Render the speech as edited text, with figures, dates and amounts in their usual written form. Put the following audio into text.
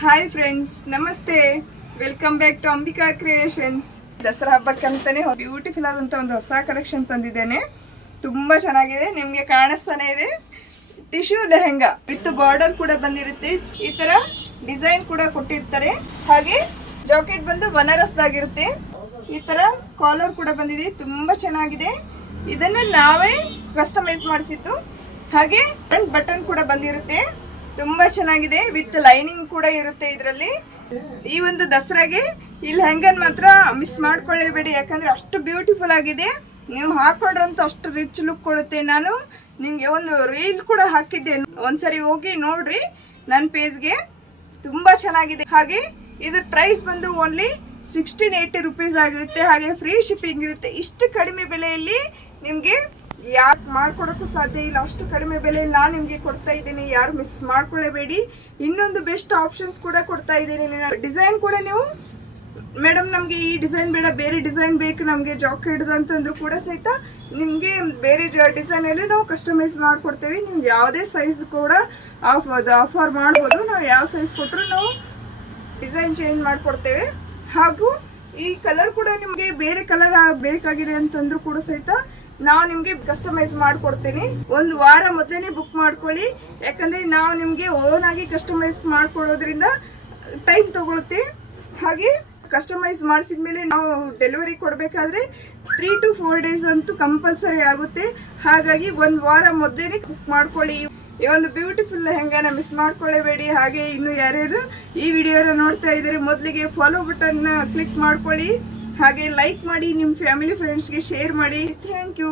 Hi friends, ನಮಸ್ತೆ. Welcome back to Ambika creations. Dasara ಹಬ್ಬಕ್ಕಂತಾನೆ beautiful ಆದಂಥ ಒಂದು ಹೊಸ ಕಲೆಕ್ಷನ್ ತಂದಿದ್ದೇನೆ. ತುಂಬ ಚೆನ್ನಾಗಿದೆ, ನಿಮಗೆ ಕಾಣಿಸ್ತಾನೆ ಇದೆ. ಟಿಶ್ಯೂ ಲೆಹೆಂಗಾ ವಿತ್ ಬಾರ್ಡರ್ ಕೂಡ ಬಂದಿರುತ್ತೆ. ಈ ಥರ ಡಿಸೈನ್ ಕೂಡ ಕೊಟ್ಟಿರ್ತಾರೆ. ಹಾಗೆ ಜಾಕೆಟ್ ಬಂದು ಬನಾರಸ್ದಾಗಿರುತ್ತೆ. ಈ ಥರ ಕಾಲರ್ ಕೂಡ ಬಂದಿದೆ, ತುಂಬ ಚೆನ್ನಾಗಿದೆ. ಇದನ್ನು ನಾವೇ ಕಸ್ಟಮೈಸ್ ಮಾಡಿಸಿದ್ದು. ಹಾಗೆ ಫ್ರಂಟ್ ಬಟನ್ ಕೂಡ ಬಂದಿರುತ್ತೆ, ತುಂಬ ಚೆನ್ನಾಗಿದೆ. ವಿತ್ ಲೈನಿಂಗ್ ಕೂಡ ಇರುತ್ತೆ ಇದರಲ್ಲಿ. ಈ ಒಂದು ದಸರಾಗೆ ಈ ಲೆಹಂಗನ್ ಮಾತ್ರ ಮಿಸ್ ಮಾಡ್ಕೊಳ್ಳೇಬೇಡಿ, ಯಾಕಂದ್ರೆ ಅಷ್ಟು ಬ್ಯೂಟಿಫುಲ್ ಆಗಿದೆ. ನೀವು ಹಾಕೊಂಡ್ರಂತೂ ಅಷ್ಟು ರಿಚ್ ಲುಕ್ ಕೊಡುತ್ತೆ. ನಾನು ನಿಮಗೆ ಒಂದು ರೀಲ್ ಕೂಡ ಹಾಕಿದ್ದೆ, ಒಂದ್ಸರಿ ಹೋಗಿ ನೋಡ್ರಿ ನನ್ನ ಪೇಜ್ಗೆ. ತುಂಬ ಚೆನ್ನಾಗಿದೆ. ಹಾಗೆ ಇದ್ರ ಪ್ರೈಸ್ ಬಂದು ಓನ್ಲಿ 1680 ರುಪೀಸ್ ಆಗಿರುತ್ತೆ. ಹಾಗೆ ಫ್ರೀ ಶಿಪ್ಪಿಂಗ್ ಇರುತ್ತೆ. ಇಷ್ಟು ಕಡಿಮೆ ಬೆಲೆಯಲ್ಲಿ ನಿಮಗೆ ಯಾರು ಮಾಡ್ಕೊಡೋಕ್ಕೂ ಸಾಧ್ಯ ಇಲ್ಲ. ಅಷ್ಟು ಕಡಿಮೆ ಬೆಲೆಯಲ್ಲಿ ನಾನು ನಿಮಗೆ ಕೊಡ್ತಾ ಇದ್ದೀನಿ, ಯಾರು ಮಿಸ್ ಮಾಡ್ಕೊಳ್ಳೇಬೇಡಿ. ಇನ್ನೊಂದು ಬೆಸ್ಟ್ ಆಪ್ಷನ್ಸ್ ಕೂಡ ಕೊಡ್ತಾ ಇದ್ದೀನಿ. ಡಿಸೈನ್ ಕೂಡ ನೀವು ಮೇಡಮ್ ನಮಗೆ ಈ ಡಿಸೈನ್ ಬೇಡ, ಬೇರೆ ಡಿಸೈನ್ ಬೇಕು ನಮಗೆ ಜಾಕೆಟ್ ಅಂತಂದ್ರೂ ಕೂಡ ಸಹಿತ ನಿಮಗೆ ಬೇರೆ ಡಿಸೈನಲ್ಲಿ ನಾವು ಕಸ್ಟಮೈಸ್ ಮಾಡಿಕೊಡ್ತೇವೆ. ನಿಮ್ಗೆ ಯಾವುದೇ ಸೈಜ್ ಕೂಡ ಆಫರ್ ಮಾಡ್ಬೋದು. ನಾವು ಯಾವ ಸೈಜ್ ಕೊಟ್ಟರು ನಾವು ಡಿಸೈನ್ ಚೇಂಜ್ ಮಾಡಿಕೊಡ್ತೇವೆ. ಹಾಗೂ ಈ ಕಲರ್ ಕೂಡ ನಿಮಗೆ ಬೇರೆ ಕಲರ್ ಬೇಕಾಗಿದೆ ಅಂತಂದ್ರೂ ಕೂಡ ಸಹಿತ ನಾವು ನಿಮಗೆ ಕಸ್ಟಮೈಸ್ ಮಾಡಿಕೊಡ್ತೀನಿ. ಒಂದು ವಾರ ಮೊದಲೇ ಬುಕ್ ಮಾಡ್ಕೊಳ್ಳಿ, ಯಾಕಂದರೆ ನಾವು ನಿಮಗೆ ಓನ್ ಆಗಿ ಕಸ್ಟಮೈಸ್ ಮಾಡಿಕೊಡೋದ್ರಿಂದ ಟೈಮ್ ತಗೊಳುತ್ತೆ. ಹಾಗೆ ಕಸ್ಟಮೈಸ್ ಮಾಡಿಸಿದ ಮೇಲೆ ನಾವು ಡೆಲಿವರಿ ಕೊಡಬೇಕಾದ್ರೆ 3 to 4 days ಅಂತೂ ಕಂಪಲ್ಸರಿ ಆಗುತ್ತೆ. ಹಾಗಾಗಿ ಒಂದು ವಾರ ಮೊದಲೇ ಬುಕ್ ಮಾಡ್ಕೊಳ್ಳಿ. ಈ ಒಂದು ಬ್ಯೂಟಿಫುಲ್ ಲೆಹಂಗಾನ ಮಿಸ್ ಮಾಡ್ಕೊಳ್ಳೇಬೇಡಿ. ಹಾಗೆ ಇನ್ನು ಯಾರ್ಯಾರು ಈ ವಿಡಿಯೋನ ನೋಡ್ತಾ ಇದ್ದಾರೆ, ಮೊದಲಿಗೆ ಫಾಲೋ ಬಟನ್ನ ಕ್ಲಿಕ್ ಮಾಡ್ಕೊಳ್ಳಿ. ಹಾಗೆ ಲೈಕ್ ಮಾಡಿ, ನಿಮ್ಮ ಫ್ಯಾಮಿಲಿ ಫ್ರೆಂಡ್ಸ್ಗೆ ಶೇರ್ ಮಾಡಿ. Thank you.